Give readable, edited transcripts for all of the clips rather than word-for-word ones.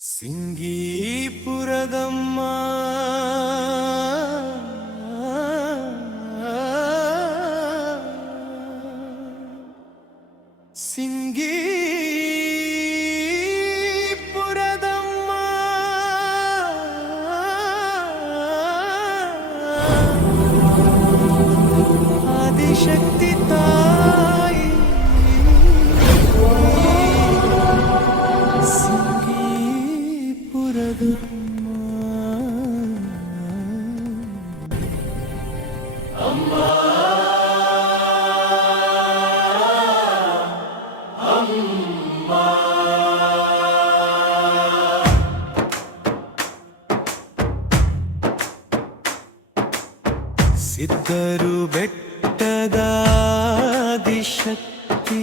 ಸಿಂಗೀಪುರದಮ್ಮ ಸಿಂಗೀಪುರದಮ್ಮ ಆದಿಶಕ್ತಿ ತಾಯಿ ಸಿದ್ಧರು ಬೆಟ್ಟದ ಆದಿಶಕ್ತಿ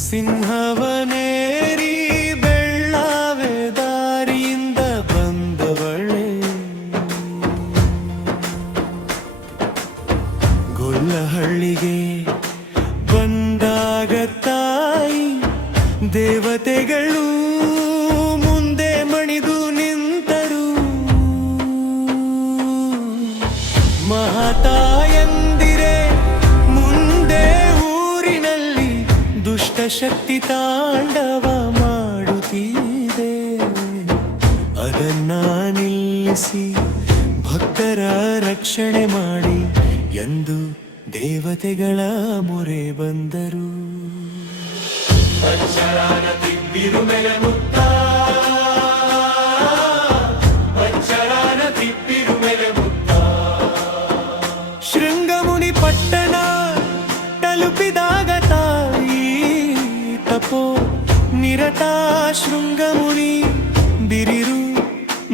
ಸಿಂಹವನೇರಿ ಬೆಳ್ಳಾವೆ ದಾರಿಯಿಂದ ಬಂದವಳೆ ಗೊಲ್ಲಹಳ್ಳಿಗೆ ಬಂದಾಗ ತಾಯಿ ದೇವತೆಗಳು ಮುಂದೆ ಮಣಿದು ನಿಂತರು. ಮಹಾತಾಯಂದಿರೆ ಮುಂದೆ ಊರಿನಲ್ಲಿ ದುಷ್ಟಶಕ್ತಿ ತಾಂಡವ ಮಾಡುತ್ತಿದೆ. ಅದನ್ನ ನಿಲ್ಲಿಸಿ ಭಕ್ತರ ರಕ್ಷಣೆ ಮಾಡಿ ಎಂದು ದೇವತೆಗಳ ಮೊರೆ ಬಂದರು. ಅಚ್ಚರಾನ ತಿಬ್ಬಿರು ಮೇಲೆ ಮುತ್ತ, ಅಚ್ಚರಾನ ತಿಬ್ಬಿರು ಮೇಲೆ ಮುತ್ತ. ಶೃಂಗಮುನಿ ಪಟ್ಟಣ ತಲುಪಿದಾಗ ತಾಯಿ ತಪೋ ನಿರತ ಶೃಂಗಮುನಿ ಬಿರಿರು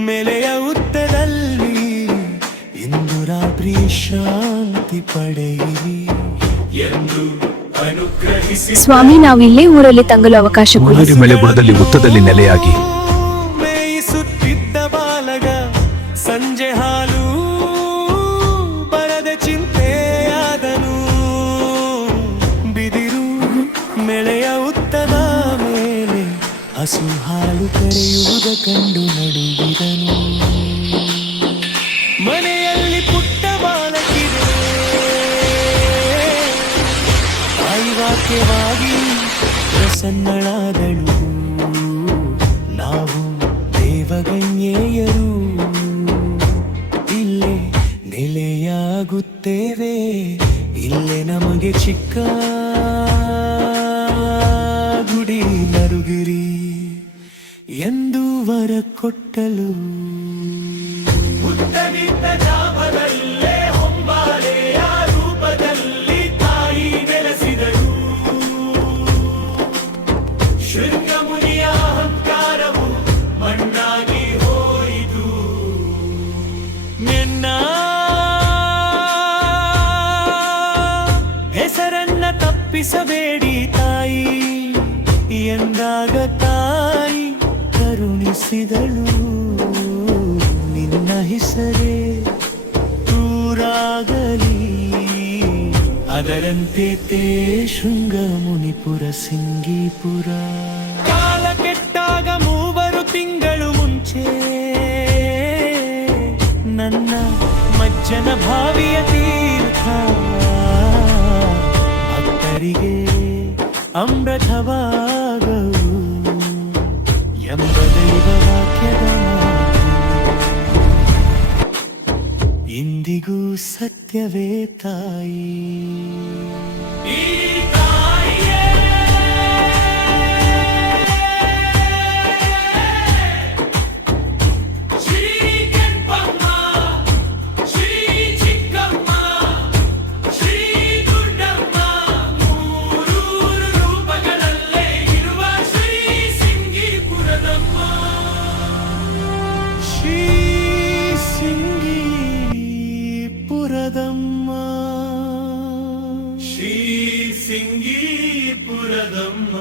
ಮೇಲೆಯ ಉತ್ತದಲ್ಲಿ ಇಂದು ರಾತ್ರಿ ಶಾಂತಿ ಪಡೆಯಿರಿ ಎಂದು ಅನುಗ್ರಹಿಸಿ. ಸ್ವಾಮಿ, ನಾವು ಇಲ್ಲೇ ಊರಲ್ಲಿ ತಂಗಲು ಅವಕಾಶ ಕೊಡಿ. ಮಲೆಗುಣದಲ್ಲಿ ಉತ್ತದಲ್ಲಿ ನೆಲೆಯಾಗಿ ಮೇಯಿಸುತ್ತಿದ್ದ ಬಾಲಗ ಸಂಜೆ ಹಾಲು ಬರದ ಚಿಂತೆಯಾದನು. ಬಿದಿರು ಮೇಳೆಯ ಉತ್ತದ ಮೇಲೆ ಹಸು ಹಾಲು ಕರೆಯುವುದ ಕಂಡು ನಡುಗಿದನು. ಮನೆಯಲ್ಲಿ ಪುಟ್ಟ ಬಾಲಕಿದೆ ವಾಕ್ಯವಾಗಿ ಪ್ರಸನ್ನಳಾದಳು. ನಾವು ದೇವಗನ್ಯೆಯರು ಇಲ್ಲೇ ನೆಲೆಯಾಗುತ್ತೇವೆ, ಇಲ್ಲೇ ನಮಗೆ ಚಿಕ್ಕ ಗುಡಿ ನರುಗಿರಿ ಎಂದು ವರ ಕೊಟ್ಟಲು. ಉತ್ತಮಿದ್ದ ಜಾಮದಲ್ಲೇ ಹೊಂಬಾಲೆಯ ರೂಪದಲ್ಲಿ ತಾಯಿ ನೆಲೆಸಿದಳು. ಶೃಂಗಮುನಿಯ ಅಹಂಕಾರವು ಮಣ್ಣಾಗಿ ಹೋಯಿತು. ನಿನ್ನ ಹೆಸರನ್ನ ತಪ್ಪಿಸಬೇಡಿ ತಾಯಿ ಎಂದಾಗ ತಾಯಿ ಕರುಣಿಸಿದಳು. ನಿನ್ನ ಹೆಸರೇ ದೂರಾಗಲಿ ಅದರಂತೆ ತೇ ಶೃಂಗಮುನಿಪುರ ಸಿಂಗೀಪುರ. ಕಾಲ ಕೆಟ್ಟಾಗ 3 ತಿಂಗಳು ಮುಂಚೆ ನನ್ನ ಮಜ್ಜನ ಭಾವಿಯ ತೀರ್ಥ ಭಕ್ತರಿಗೆ ಅಮೃತವಾಗವು ಎಂಬ ದೈವ ವಾಕ್ಯದ ಇಂದಿಗೂ ಸತ್ಯವೇ ತಾಯಿ. ಶ್ರೀ ಸಿಂಗೀಪುರದಮ್ಮ